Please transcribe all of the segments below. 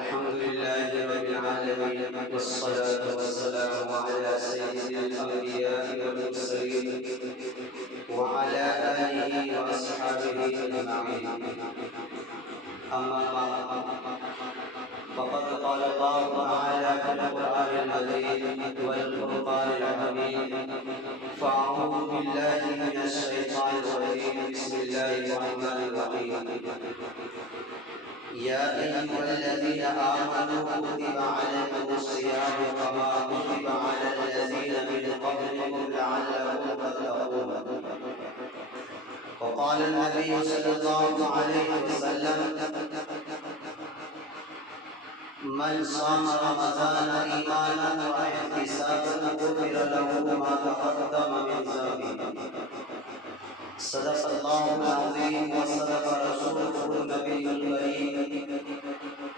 الحمد لله رب العالمين والصلاة والسلام على سيد الأنبياء والمرسلين وعلى آله وأصحابه أجمعين. أما بعد فقد قال الله تعالى في القرآن المجيد والفرقان الحميد: فأعوذ بالله من الشيطان الرجيم. بسم الله الرحمن الرحيم. يا أيها الذين آمنوا كتب عليكم الصيام كما كتب على الذين من قبلكم لعلكم تتقون. وقال النبي صلى الله عليه وسلم: من صام رمضان إيمانا واحتسابا غفر له ما تقدم من ذنبه. صدق الله العظيم وصدق رسوله النبي الكريم،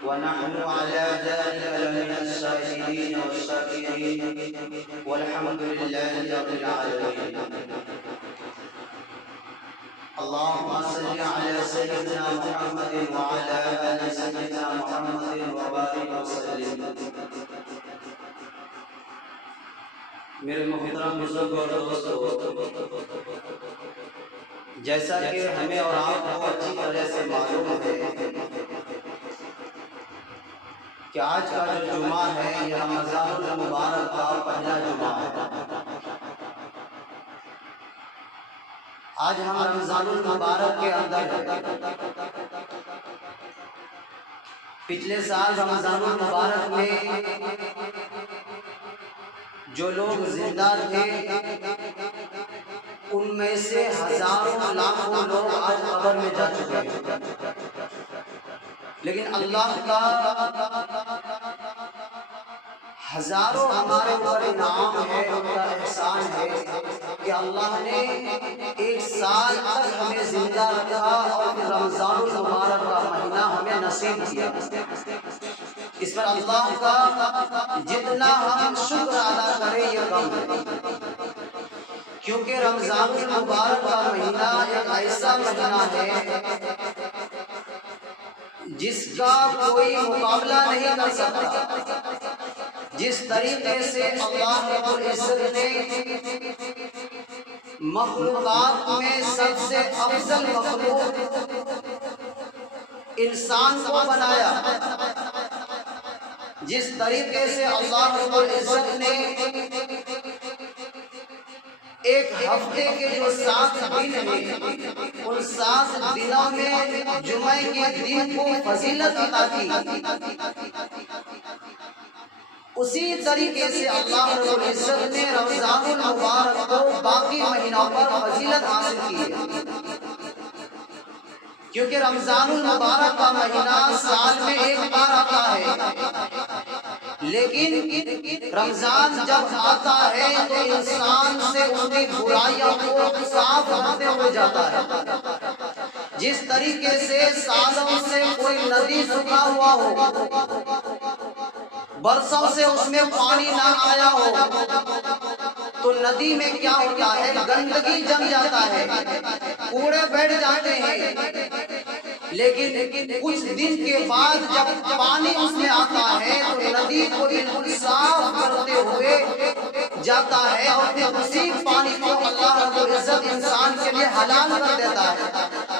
ونحن على ذلك لمن الشاهدين والشاكرين، والحمد لله رب العالمين. اللهم صل على سيدنا محمد وعلى آل سيدنا محمد وبارك وسلم. میرے محترم بزرگ اور دوستو، جیسا کہ ہمیں اور آپ کو اچھی طرح سے معلوم ہے کہ آج کا جو جمعہ ہے یہ رمضان المبارک کا پہلا جمعہ ہے. آج ہم رمضان المبارک کے اندر ہیں. پچھلے سال رمضان المبارک میں جو لوگ زندہ تھے ان میں سے ہزاروں لاکھوں لوگ آج قبر میں جا چکے ہیں. لیکن اللہ کا ہزاروں ہمارے اوپر انعام ہے، ان کا احسان ہے کہ اللہ نے ایک سال تک ہمیں زندہ رکھا اور رمضان المبارک کا مہینہ ہمیں نصیب کیا. اس پر اللہ کا جتنا ہم شکر ادا کریں یہ کم ہے، کیونکہ رمضان المبارک کا مہینہ ایک ایسا مہینہ ہے جس کا کوئی مقابلہ نہیں کر سکتا. جس طریقے سے اللہ رب العزت نے مخلوقات میں سب سے افضل مخلوق انسان کو بنایا، جس طریقے سے اللہ رب العزت نے ایک ہفتے کے جو 7 دن ہیں ان 7 دنوں میں جمعہ کے دن کو فضیلت عطا کی، اسی طریقے سے اللہ رب العزت نے رمضان المبارک کو باقی مہینوں پر فضیلت حاصل کی ہے. کیونکہ رمضان المبارک کا مہینہ سال میں ایک بار آتا ہے، لیکن رمضان جب آتا ہے تو انسان سے اس کی برائیوں کو صاف کرتے ہوئے جاتا ہے. جس طریقے سے سالوں سے کوئی ندی سکھا ہوا ہو، برسوں سے اس میں پانی نہ آیا ہو، تو ندی میں کیا ہوتا ہے؟ گندگی جم جاتا ہے، کوڑے بیٹھ جاتے ہیں. لیکن کچھ دن کے بعد جب پانی اس میں آتا ہے تو ندی کو بالکل صاف کرتے ہوئے جاتا ہے، اور پھر اسی پانی کو اللہ رب العزت انسان کے لیے حلال کر دیتا ہے،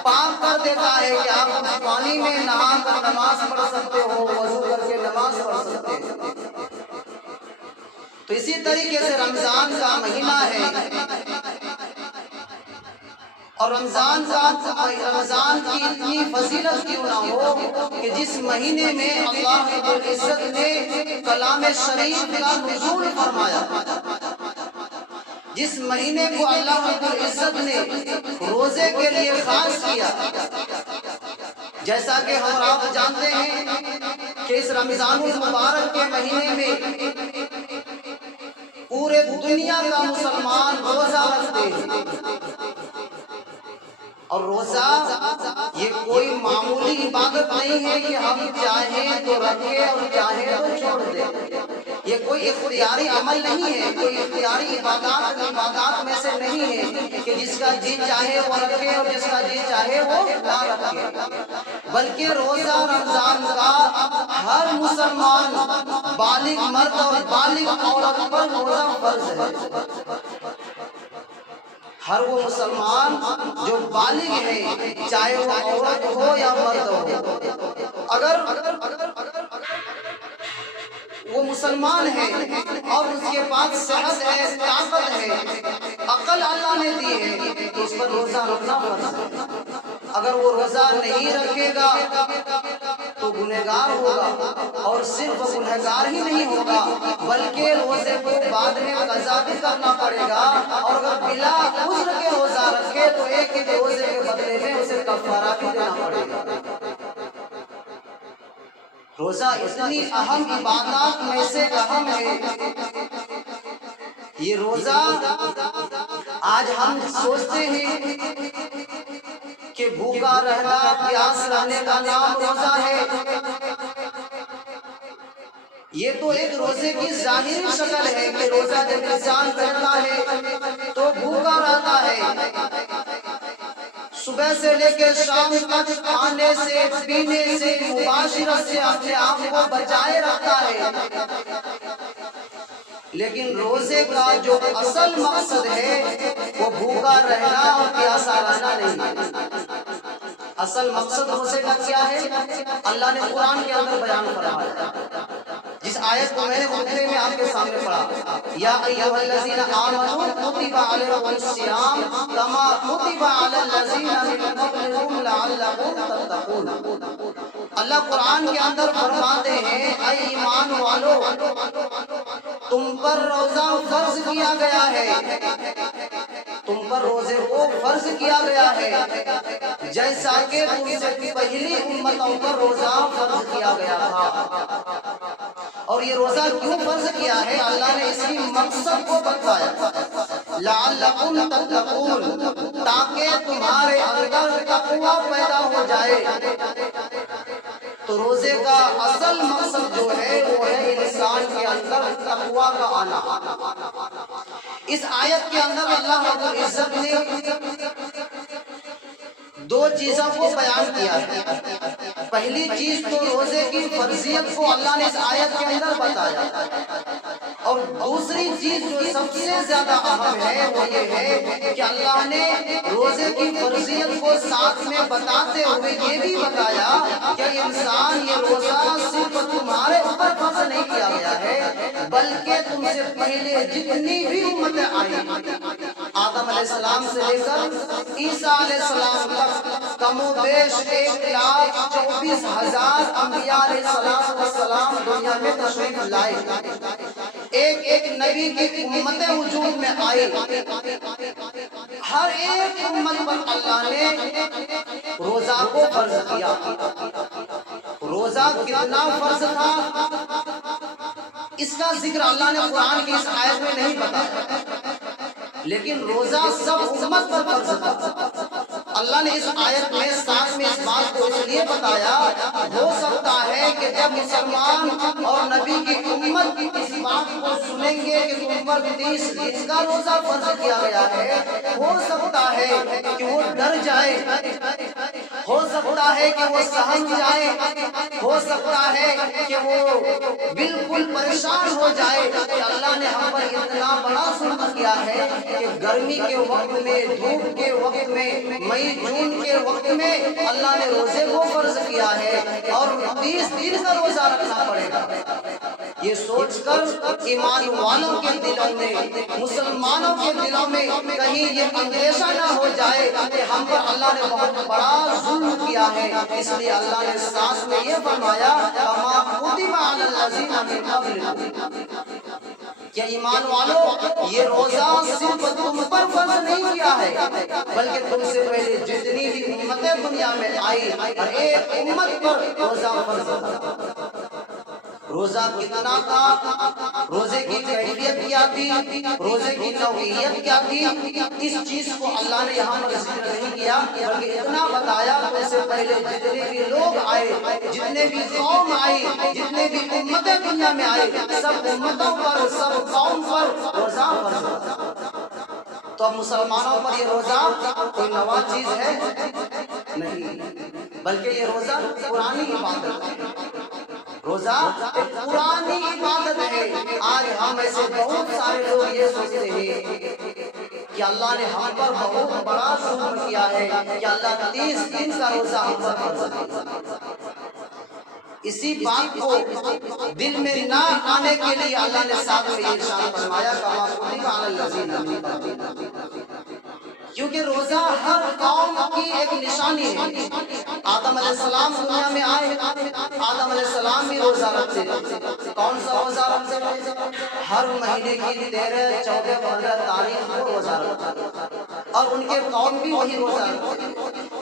پاک کر دیتا ہے کہ آپ اس پانی میں نہا کر نماز پڑھ سکتے ہو، وضو کر کے نماز پڑھ سکتے ہو. تو اسی طریقے سے رمضان کا مہینہ ہے، اور رمضان کی اتنی فضیلت کیوں نہ ہو کہ جس مہینے میں اللہ رب العزت نے کلام شریف کا نزول فرمایا، جس مہینے کو اللہ رب العزت نے روزے کے لیے خاص کیا. جیسا کہ ہم آپ جانتے ہیں کہ اس رمضان المبارک کے مہینے میں پورے دنیا کا مسلمان روزہ رکھتے ہیں، اور روزہ یہ کوئی معمولی عبادت نہیں ہے کہ ہم چاہیں تو رکھیں اور چاہیں تو چھوڑ دیں. یہ کوئی اختیاری عمل نہیں ہے، کوئی اختیاری عبادات میں سے نہیں ہے کہ جس کا جی چاہے وہ رکھے اور جس کا جی چاہے وہ نہ رکھے. بلکہ روزہ رمضان کا ہر مسلمان بالغ مرد اور بالغ عورت پر روزہ فرض ہے۔ ہر وہ مسلمان جو بالغ ہے، چاہے وہ عورت ہو یا مرد ہو، اگر وہ مسلمان ہے اور اس کے پاس صحت ہے، طاقت ہے، عقل اللہ نے دی ہے، تو اس پر روزہ رکھنا فرض ہے۔ اگر وہ روزہ نہیں رکھے گا تو گنہگار ہوگا، اور صرف گنہگار ہی نہیں ہوگا بلکہ روزے کو بعد میں قضا بھی کرنا پڑے گا، اور اگر بلا عذر کے روزہ رکھے تو ایک ہی روزے کے بدلے میں اسے کفارہ بھی دینا پڑے گا۔ روزہ اتنی اہم عبادات میں سے اہم ہے۔ یہ روزہ آج ہم سوچتے ہیں کہ بھوکا رہنا، پیاس رہنے کا نام روزہ ہے۔ یہ تو ایک روزے کی ظاہری شکل ہے کہ روزہ جب انسان کرتا ہے تو بھوکا رہتا ہے، صبح سے لے کے شام تک کھانے سے، پینے سے، مباشرت سے اپنے آپ کو بچائے رکھتا ہے۔ لیکن روزے کا جو اصل مقصد ہے وہ بھوکا رہنا اور پیاسا رہنا نہیں۔ اصل مقصد روزے کا کیا ہے؟ اللہ نے قرآن کے اندر بیان فرمایا، جس آیت کو میں نے خطبے میں آپ کے سامنے پڑھا، یا ایھا الذین آمنوا کتب علیکم الصیام کما کتب علی الذین من قبلکم لعلکم تتقون۔ اللہ قرآن کے اندر فرماتے ہیں، اے ایمان والو، تم پر روزہ فرض کیا گیا ہے، تم پر روزے کو فرض کیا گیا ہے جیسا کہ تم سے پہلی امتوں پر روزہ فرض کیا گیا تھا۔ اور یہ روزہ کیوں فرض کیا ہے؟ اللہ نے اس کی مقصد کو بتایا، لعلکم تتقون، تاکہ تمہارے اندر تقوی پیدا ہو جائے۔ تو روزے کا اصل مقصد جو ہے وہ ہے انسان کے اندر تقوی کا آنا۔ اس آیت کے اندر اللہ رب العزت نے دو چیزوں کو بیان کیا ہے۔ پہلی چیز تو روزے کی فرضیت کو اللہ نے اس آیت کے اندر بتایا، اور دوسری چیز جو سب سے زیادہ اہم ہے وہ یہ ہے کہ اللہ نے روزے کی فرضیت کو ساتھ میں بتاتے ہوئے یہ بھی بتایا کہ انسان، یہ روزہ صرف تمہارے اوپر فرض نہیں کیا گیا ہے بلکہ تم سے پہلے جتنی بھی امتیں آئی، آدم علیہ السلام سے لے کر عیسیٰ علیہ السلام تک، کم و بیش 1,24,000 انبیاء علیہ السلام دنیا میں تشریف لائے۔ ایک ایک نبی کی امتیں وجود میں آئی، ہر ایک امت پر اللہ نے روزہ کو فرض کیا۔ روزہ کتنا فرض تھا اس کا ذکر اللہ نے قرآن کی اس آیت میں نہیں بتایا، لیکن روزہ سب امت پر فرض تھا۔ اللہ نے اس آیت میں ساتھ میں اس بات کو اس لیے بتایا، ہو سکتا ہے کہ جب مسلمان اور نبی کی امت اس بات کو سنیں گے کہ تم پر 30 دن کا روزہ فرض کیا گیا ہے، ہو سکتا ہے کہ وہ ڈر جائے، ہو سکتا ہے کہ وہ سہم جائے، ہو سکتا ہے کہ وہ بالکل پریشان ہو جائے کہ اللہ نے ہم پر اتنا بڑا ظلم کیا ہے کہ گرمی کے وقت میں، دھوپ کے وقت میں، مئی جون کے وقت میں اللہ نے روزے کو فرض کیا ہے اور 30 دن کا روزہ رکھنا پڑے گا۔ یہ سوچ کر ایمان والوں کے دلوں میں، مسلمانوں کے دلوں میں کہیں یہ اندیشہ نہ ہو جائے کہ ہم پر اللہ نے بہت بڑا ظلم کیا ہے، اس لیے اللہ نے ساتھ میں یہ فرمایا، کما کتب علی الذین من قبلکم، کیا ایمان والو یہ روزہ صرف تم پر فرض نہیں کیا ہے بلکہ تم سے پہلے جتنی بھی امتیں دنیا میں آئی ہر ایک امت پر روزہ فرض تھا۔ روزہ کتنا تھا، روزے کی کیفیت کیا تھی، روزے کی نوعیت کیا تھی، اس چیز کو اللہ نے یہاں پر ذکر نہیں کیا بلکہ اتنا بتایا کہ اس سے پہلے جتنے بھی لوگ آئے، جتنے بھی قوم آئی، جتنے بھی امتیں دنیا میں آئی، سب امتوں پر، سب قوم پر روزہ فرض تھا۔ تو اب مسلمانوں پر یہ روزہ کوئی نوا چیز ہے نہیں، بلکہ یہ روزہ پرانی عبادت ہے۔ روزہ ایک پرانی عبادت ہے۔ آج ہم ایسے بہت سارے لوگ یہ سوچتے ہیں کہ اللہ نے ہم پر بہت بڑا ظلم کیا ہے کہ اللہ 30 دن کا روزہ ہم پر فرض کیا۔ اسی بات کو دل میں نہ آنے کے لیے اللہ نے ساتھ میں یہ ارشاد فرمایا کما کتب علی الذین، کیونکہ روزہ ہر قوم کی ایک نشانی ہے۔ آدم علیہ السلام دنیا میں آئے، آدم علیہ السلام بھی روزہ رکھتے تھے۔ کون سا روزہ رکھتے تھے؟ ہر مہینے کی 13، 14، 15 تاریخ کو روزہ رکھتے، اور ان کے قوم بھی وہی روزہ رکھتے۔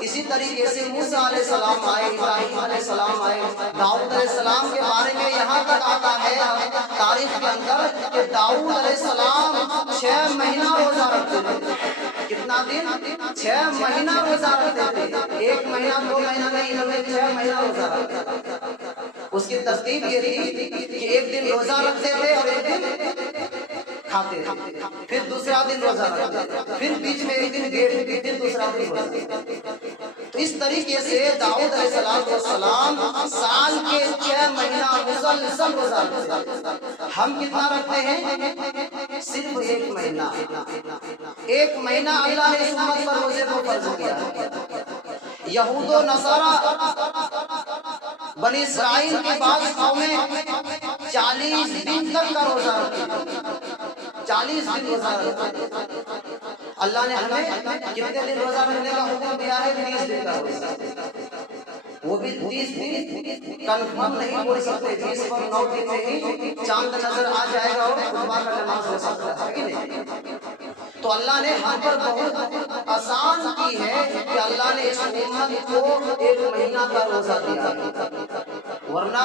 اسی طریقے سے موسیٰ علیہ السلام آئے، ابراہیم علیہ السلام آئے، داؤد علیہ السلام کے بارے میں یہاں تک آتا ہے تاریخ کے اندر کہ داؤد علیہ السلام 6 مہینہ روزہ رکھتے تھے۔ کتنا دن؟ 6 مہینہ روزہ رکھتے تھے۔ 1 مہینہ 2 مہینہ نہیں، انہوں نے 6 مہینہ روزہ رکھا۔ اس کی ترتیب یہ تھی کہ ایک دن روزہ رکھتے تھے اور ایک دن کھاتے تھے، پھر دوسرا دن روزہ رکھتے، پھر بیچ میں ایک دن گیٹ، پھر دوسرا دن روزہ۔ تو اس طریقے سے داؤد علیہ السلام سال کے 6 مہینہ مسلسل روزہ رکھتے۔ ہم کتنا رکھتے ہیں؟ صرف 1 مہینہ۔ 1 مہینہ اللہ نے اس امت پر روزے کو فرض کیا۔ یہود و نصارہ بنی اسرائیل کی بعض قومیں 40 دن تک کا روزہ رکھتی، 40 دن روزہ رکھتی۔ اللہ نے ہمیں کتنے دن روزہ رکھنے کا حکم دیا ہے؟ 30 دن کا روزہ۔ وہ بھی 30 دن کنفرم نہیں بول سکتے، 30 پر 9 دن میں ہی چاند نظر آ جائے گا اور خطبہ کا نماز ہو سکتا ہے کہ نہیں؟ تو اللہ نے ہم پر بہت آسان کی ہے کہ اللہ نے اس امت کو 1 مہینہ کا روزہ دیا، ورنہ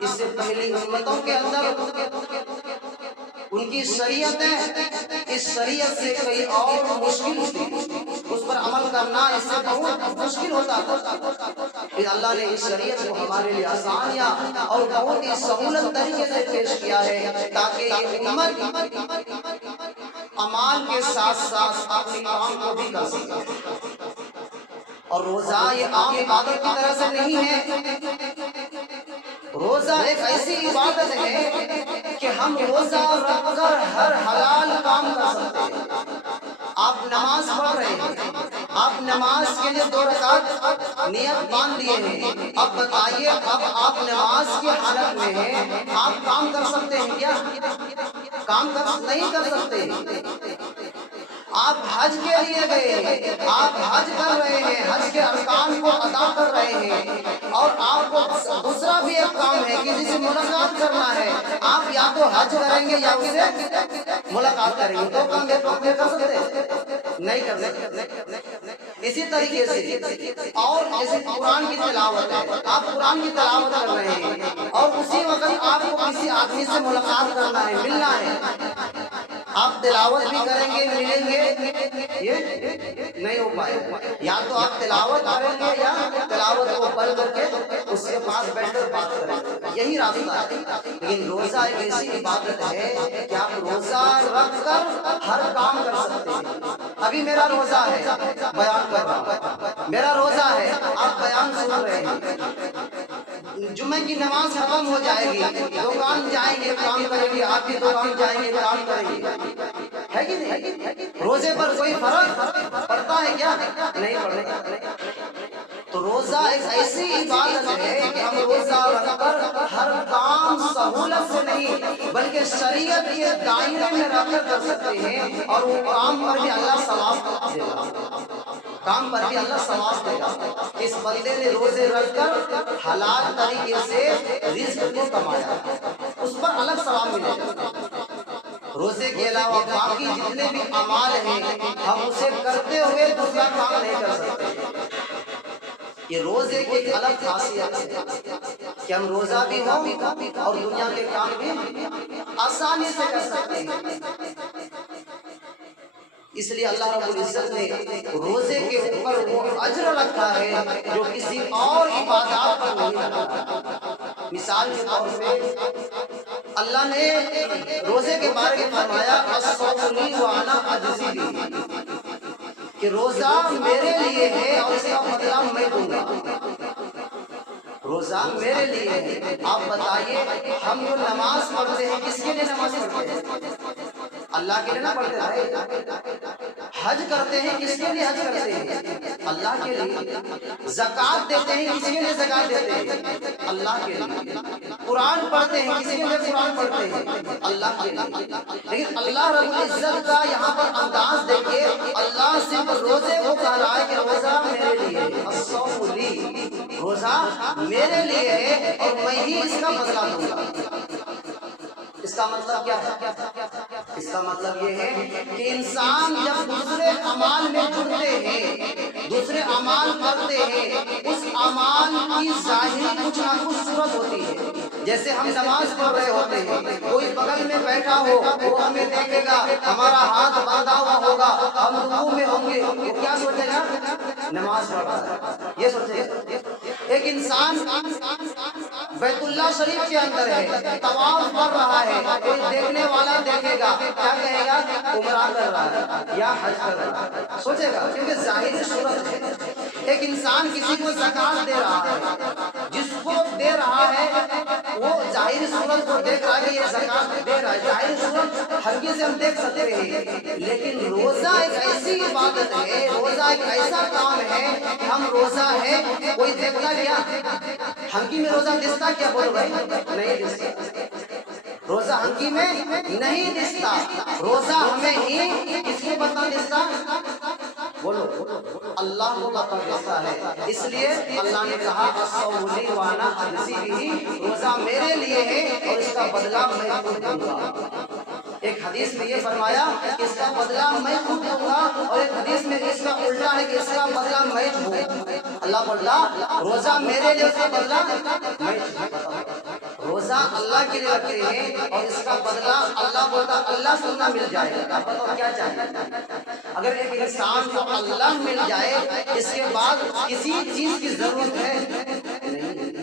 اس سے پہلی امتوں کے اندر ان کی شریعتیں اس شریعت سے کئی اور مشکل تھی، اس پر عمل کرنا اس سے بہت مشکل ہوتا تھا۔ پھر اللہ نے اس شریعت کو ہمارے لیے آسان اور بہت ہی سہولت طریقے سے پیش کیا ہے تاکہ یہ امت اعمال کے ساتھ ساتھ اپنے کام کو بھی کر سکے۔ اور روزہ یہ عام عبادت کی طرح سے نہیں ہے، روزہ ایک ایسی عبادت ہے کہ ہم روزہ رکھ کر ہر حلال کام کر سکتے ہیں۔ آپ نماز پڑھ رہے ہیں، آپ نماز کے لیے 2 رکعت نیت باندھ لیے ہیں، اب بتائیے اب آپ نماز کی حالت میں ہیں، آپ کام کر سکتے ہیں کیا؟ کام نہیں کر سکتے۔ آپ حج کے لیے گئے، آپ حج کر رہے ہیں، حج کے ارکان کو ادا کر رہے ہیں، اور آپ کو دوسرا بھی ایک کام ہے کہ جسے ملاقات کرنا ہے، آپ یا تو حج کریں گے یا اسے ملاقات کریں گے، 2 کام ایک وقت میں کر سکتے نہیں کر سکتے۔ اسی طریقے سے اور جیسے قرآن کی تلاوت ہے، آپ قرآن کی تلاوت کر رہے ہیں اور اسی وقت آپ کو کسی آدمی سے ملاقات کرنا ہے، ملنا ہے، آپ تلاوت بھی کریں گے، ملیں گے، یہ نہیں ہو پائے۔ یا تو آپ تلاوت کریں گے یا تلاوت کو پڑھ کر کے اس کے پاس بیٹھ کر بات کریں گے، یہی راستہ ہے۔ لیکن روزہ ایک ایسی عبادت ہے کہ آپ روزہ رکھ کر ہر کام کر سکتے ہیں۔ ابھی میرا روزہ ہے، بیان کر رہا ہوں، میرا روزہ ہے، آپ بیان سن رہے ہیں، جمعہ کی نماز ختم ہو جائے گی، دکان جائیں گے کام کریں گے، آپ بھی دکان جائیں گے کام کریں گے، ہے کہ نہیں؟ روزے پر کوئی فرق پڑتا ہے کیا؟ نہیں پڑتا۔ تو روزہ ایک ایسی عبادت ہے کہ ہم روزہ رکھ کر ہر کام سہولت سے نہیں بلکہ شریعت کے دائرے میں رکھ کر سکتے ہیں، اور وہ کام پر بھی اللہ ثواب دے گا، کام پر بھی اللہ ثواب دے گا۔ اس بندے نے روزے رکھ کر حلال طریقے سے رزق کو کمایا، اس پر الگ ثواب ملے گا۔ روزے کے علاوہ باقی جتنے بھی اعمال ہیں ہم اسے کرتے ہوئے دوسرا کام نہیں کر سکتے۔ یہ روزے کی ایک الگ خاصیت ہے کہ ہم روزہ بھی ہوں اور دنیا کے کام بھی آسانی سے کر سکتے ہیں۔ اس لیے اللہ رب العزت نے روزے کے اوپر وہ اجر رکھا ہے جو کسی اور عبادات پر نہیں رکھا۔ مثال کے طور پہ اللہ نے روزے کے بارے میں فرمایا الصوم لی وانا اجزی بہ، کہ روزہ میرے لیے ہے اور اس کا بدلہ میں دوں گا۔ روزہ میرے لیے ہے۔ آپ بتائیے ہم جو نماز پڑھتے ہیں کس کے لیے نماز پڑھتے ہیں؟ اللہ کے لیے نہ پڑھتے ہیں۔ حج کرتے ہیں کس کے لیے حج کرتے ہیں؟ اللہ کے لیے۔ زکوٰۃ دیتے ہیں کس کے لیے زکوٰۃ دیتے ہیں؟ اللہ کے لیے۔ قرآن پڑھتے ہیں کس کے لیے قرآن پڑھتے ہیں؟ اللہ کے لیے۔ لیکن اللہ رب العزت کا یہاں پر انداز دیکھیے، اللہ صرف روزے کو کہہ رہا ہے کہ روزہ میرے لیے ہے، الصوم لی، روزہ میرے لیے ہے اور میں ہی اس کا بدلہ دوں گا۔ اس کا مطلب کیا ہے؟ اس کا مطلب یہ ہے کہ انسان جب دوسرے اعمال میں جڑتے ہیں، دوسرے اعمال کرتے ہیں، اس اعمال کی ظاہری کچھ نہ کچھ صورت ہوتی ہے۔ جیسے ہم نماز پڑھ رہے ہوتے ہیں، کوئی بغل میں بیٹھا ہو وہ ہمیں دیکھے گا، ہمارا ہاتھ باندھا ہوا ہوگا، ہم رکوع میں ہوں گے، وہ کیا سوچے گا؟ نماز پڑھ رہا ہے، یہ سوچے گا۔ ایک انسان بیت اللہ شریف کے اندر ہے، طواف کر رہا ہے، کوئی دیکھنے والا دیکھے گا، کیا کہے گا؟ عمرہ کر رہا ہے یا حج کر رہا ہے، سوچے گا، کیونکہ ظاہری صورت ہے۔ ایک انسان کسی کو زکوٰۃ دے رہا ہے، جس کو دے رہا ہے وہ ظاہری صورت کو دیکھ رہا ہے کہ یہ زکوٰۃ دے رہا ہے، ظاہری صورت ہرگز ہم دیکھ سکتے ہیں۔ لیکن روزہ ایک ایسی عبادت ہے، روزہ ایک ایسا کام ہے کہ ہم روزہ ہے، کوئی دیکھتا کیا؟ ہنکی میں روزہ دستا کیا؟ بولو بھائی، نہیں دستا۔ روزہ ہنکی میں نہیں دستا، روزہ ہمیں ہی کس کو پتہ دستا؟ بولو، اللہ کو پتہ دستا ہے۔ اس لیے اللہ نے کہا الصوم لی وانا اجزی بہ، روزہ میرے لیے ہے اور اس کا بدلہ میں خود دوں گا۔ ایک حدیث میں یہ فرمایا کہ اس کا بدلہ میں خود دوں گا، اور ایک حدیث میں اس کا الٹا ہے کہ اس کا بدلہ میں دوں۔ اللہ بولا روزہ میرے لیے، اس کا بدلہ میں دوں۔ روزہ اللہ کے لیے رکھتے ہیں اور اس کا بدلہ اللہ بولتا اللہ سے نہ مل جائے گا۔ آپ بتاؤ کیا چاہیے؟ اگر ایک انسان کو اللہ مل جائے اس کے بعد کسی چیز کی ضرورت ہے نہیں،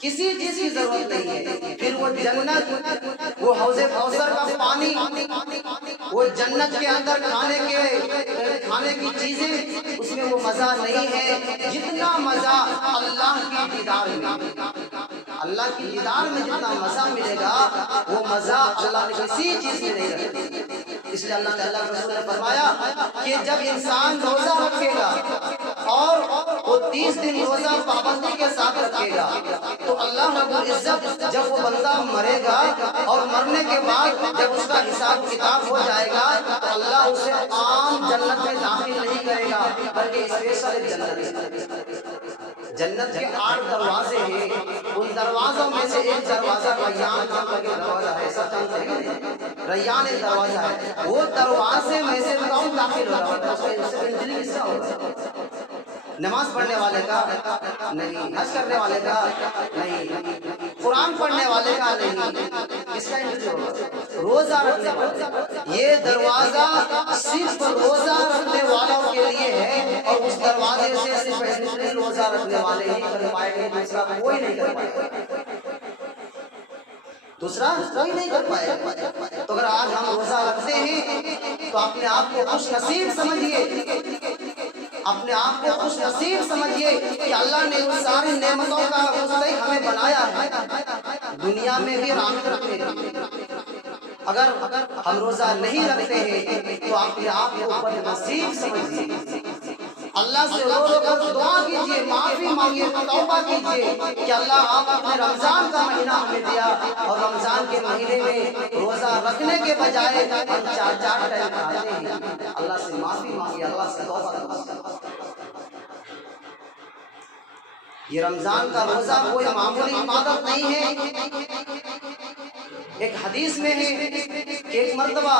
کسی چیز کی ضرورت نہیں ہے۔ پھر وہ جنت، وہ حوض کوثر کا پانی، وہ جنت کے اندر کھانے کی چیزیں، اس میں وہ مزہ نہیں ہے جتنا مزہ اللہ کی دیدار میں، اللہ کی دیدار میں جتنا مزہ ملے گا وہ مزہ اللہ نے کسی چیز میں نہیں رکھا۔ اس لیے اللہ تعالیٰ کے رسول نے فرمایا کہ جب انسان روزہ رکھے گا اور وہ 30 دن روزہ پابندی کے ساتھ رکھے گا تو اللہ رب العزت جب وہ بندہ مرے گا اور مرنے کے بعد جب اس کا حساب کتاب ہو جائے گا تو اللہ اسے عام جنت میں داخل نہیں کرے گا بلکہ اسپیشل ایک جنت کے 8 دروازے ہیں، ان دروازوں میں سے ایک دروازہ ریان کا دروازہ ہے، ایسا چاہتا ہے ریان ایک دروازہ ہے، وہ دروازے میں سے کون داخل ہو رہا ہے؟ اس سے انٹری کس کا ہوگا؟ نماز پڑھنے والے کا نہیں، حج کرنے والے کا نہیں، قرآن پڑھنے والے کا نہیں، کس کا انٹری ہوگا؟ روزہ رکھنے والے۔ یہ دروازہ صرف روزہ رکھنے والوں کے لیے ہے اور اس دروازے سے صرف انٹری روزہ رکھنے والے ہی کر پائیں گے، دوسرا کوئی نہیں کر پائے گا، دوسرا کوئی نہیں کر پائے گا۔ تو اگر آج ہم روزہ رکھتے ہیں تو اپنے آپ کو خوش نصیب سمجھیے، اپنے آپ کو خوش نصیب سمجھیے کہ اللہ نے ان ساری نعمتوں کا مستحق ہمیں بنایا ہے، دنیا میں بھی اور آخرت میں بھی۔ اگر ہم روزہ نہیں رکھتے ہیں تو اپنے آپ کو بد نصیب سمجھیے، اللہ سے رو رو کر دعا کیجیے، معافی مانگیے، توبہ کیجیے کہ اللہ آپ اپنے رمضان کا مہینہ ہمیں دیا اور رمضان کے مہینے میں روزہ رکھنے کے بجائے ہم 4 ٹائم کھاتے ہیں۔ اللہ سے معافی مانگیے، اللہ سے توبہ کیجیے۔ یہ رمضان کا روزہ کوئی معمولی عبادت نہیں ہے۔ ایک حدیث میں ہے کہ ایک مرتبہ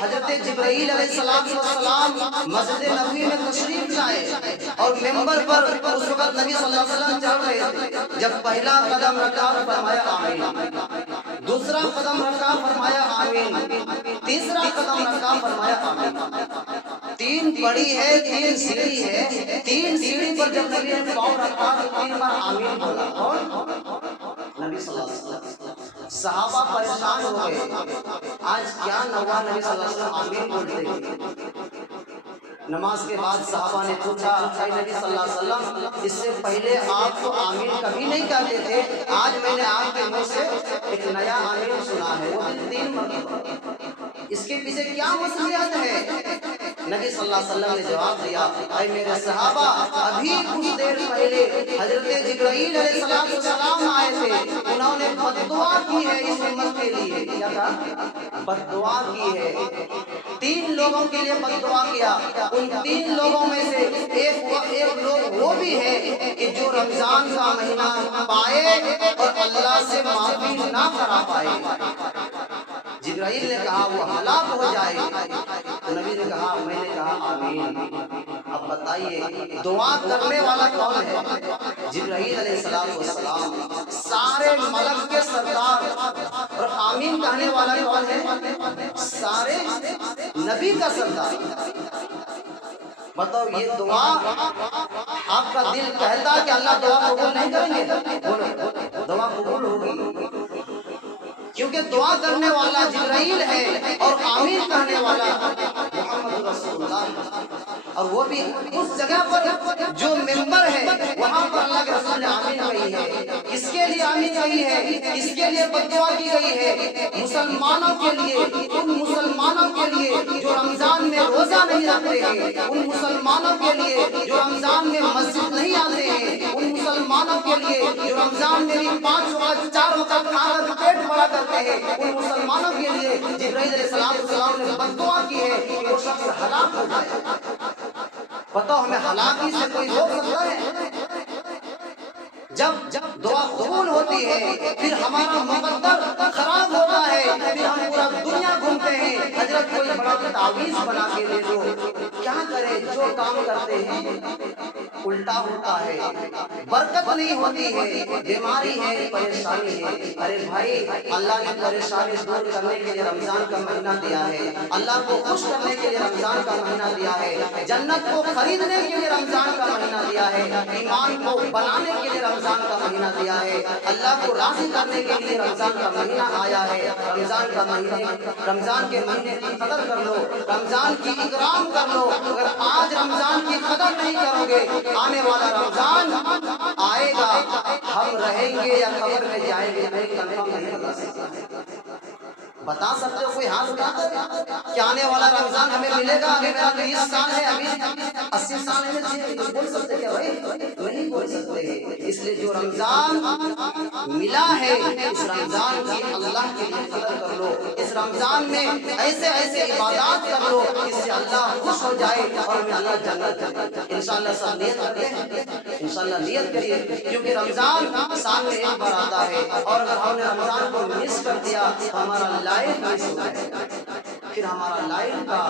حضرت جبرائیل علیہ السلام مسجد نبوی میں تشریف لائے اور ممبر پر اس وقت نبی صلی اللہ علیہ وسلم چڑھ رہے تھے۔ جب پہلا قدم رکھا فرمایا آمین، دوسرا قدم رکھا فرمایا آمین، تیسرا قدم رکھا فرمایا آمین۔ 3 بڑی ہے، 3 سیڑھی ہے، 3 سیڑھی پر جب نبی نے پاؤں رکھا تو 3 بار آمین بولا۔ کون؟ نبی صلی اللہ علیہ وسلم۔ صحابہ پریشان ہو گئے، آج کیا نوا نبی صلی اللہ علیہ وسلم آمین بولتے ہیں۔ نماز کے بعد صحابہ نے پوچھا اے نبی صلی اللہ علیہ وسلم، اس سے پہلے آپ تو آمین کبھی نہیں کہتے تھے، آج میں نے آپ کے منہ سے ایک نیا آمین سنا ہے، وہ بھی 3 مرتبہ، اس کے پیچھے کیا مصلحت ہے؟ نبی صلی اللہ علیہ وسلم نے جواب دیا، اے میرے صحابہ، ابھی کچھ دیر پہلے حضرت جبرائیل علیہ السلام آئے تھے، انہوں نے بد دعا کی ہے اس امت کے لیے۔ کیا کہا؟ بد دعا کی ہے، 3 لوگوں کے لیے بد دعا کیا، ان 3 لوگوں میں سے ایک لوگ وہ بھی ہے کہ جو رمضان کا مہینہ پائے اور اللہ سے معافی نہ کرا پائے۔ جبرائیل نے کہا وہ ہلاک ہو جائے، تو نبی نے کہا، میں نے کہا آمین۔ اب بتائیے دعا کرنے والا کون ہے؟ جبرائیل علیہ السلام، سارے ملک کے سردار، اور آمین کہنے والا کون ہے؟ سارے نبی کا سردار۔ بتاؤ یہ دعا، آپ کا دل کہتا کہ اللہ دعا قبول نہیں کریں گے؟ بولو دعا قبول ہوگی، کیونکہ دعا کرنے والا جبرائیل ہے اور آمین کہنے والا محمد رسول اللہ، اور وہ بھی اس جگہ پر جو ممبر ہے وہاں پر اللہ کے رسول نے آمین کہی ہے۔ کس کے لیے آمین کہی ہے؟ کس کے لیے بد دعا کی گئی ہے؟ مسلمانوں کے لیے، ان مسلمانوں کے لیے جو رمضان میں روزہ نہیں رکھتے ہیں، ان مسلمانوں کے لیے جو رمضان میں مسجد نہیں آتے ہیں، ان مسلمانوں کے لیے جو رمضان میں بھی 5 وقت 4 وقت کھا کر پیٹ بھرا کرتے ہیں، ان مسلمانوں کے لیے جبرائیل علیہ السلام نے بد دعا کی ہے کہ وہ شخص ہلاک ہو جائے۔ بتاؤ ہمیں ہلاکی سے کوئی روک سکتا ہے؟ جب دعا قبول ہوتی ہے پھر ہمارا مقدر خراب ہوتا ہے، پھر ہم پورا دنیا گھومتے ہیں، حضرت کوئی بڑا تعویذ بنا کے دے دو، کیا کرے؟ جو کام کرتے ہیں الٹا ہوتا ہے، برکت نہیں ہوتی ہے، بیماری ہے، پریشانی ہے۔ ارے بھائی، اللہ نے پریشانی دور کرنے کے لیے رمضان کا مہینہ دیا ہے، اللہ کو خوش کرنے کے لیے رمضان کا مہینہ دیا ہے، جنت کو خریدنے کے لیے رمضان کا مہینہ دیا ہے، ایمان کو بنانے کے لیے رمضان کا مہینہ دیا ہے، اللہ کو راضی کرنے کے لیے رمضان کا مہینہ آیا ہے۔ رمضان کے مہینے کی قدر کر لو، رمضان کی اکرام کر لو۔ اگر آج رمضان کی قدر نہیں کرو گے، آنے والا رمضان آئے گا، ہم رہیں گے یا قبر میں جائیں گے، نہیں کنفرم نہیں بتا سکتا۔ بتا سکتے ہو کوئی ہاتھ اٹھا کر کہ آنے والا رمضان ہمیں ملے گا؟ ابھی میرا 20 سال ہے، ابھی 80 سال ہے، تو بول سکتے کیا بھائی؟ نہیں بول سکتے۔ اس لیے جو رمضان ملا ہے، اس رمضان کی اللہ کے لیے قدر کر لو، اس رمضان میں ایسے ایسے عبادات کر لو جس سے اللہ خوش ہو جائے اور ہمیں اللہ جنت دے۔ انشاءاللہ سب نیت کرتے ہیں، انشاءاللہ نیت کریے، کیونکہ رمضان سال میں ایک بار آتا ہے، اور اگر ہم نے رمضان کو مس کر دیا تو ہمارا لائف مس ہو جائے گا، پھر ہمارا لائف کا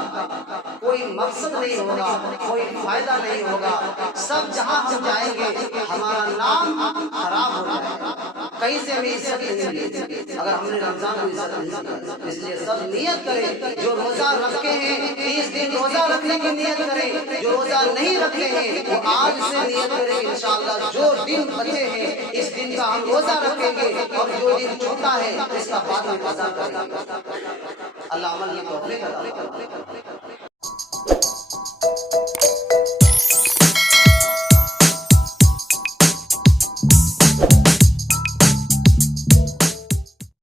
کوئی مقصد نہیں ہوگا، کوئی فائدہ نہیں ہوگا، سب جہاں ہم جائیں گے ہمارا نام خراب ہو جائے گا، کہیں سے ہمیں عزت نہیں ملے اگر ہم نے رمضان کو عزت نہیں دی۔ اس لیے سب نیت کریں، جو روزہ رکھے ہیں 30 دن روزہ رکھنے کی نیت کریں، جو روزہ نہیں رکھے ہیں وہ آج سے نیت کریں کہ انشاءاللہ جو دن بچے ہیں اس دن کا ہم روزہ رکھیں گے، اور جو دن چھوٹا ہے اس کا بعد میں قضا کریں گے۔ اللہ عمل کی توفیق عطا فرمائے۔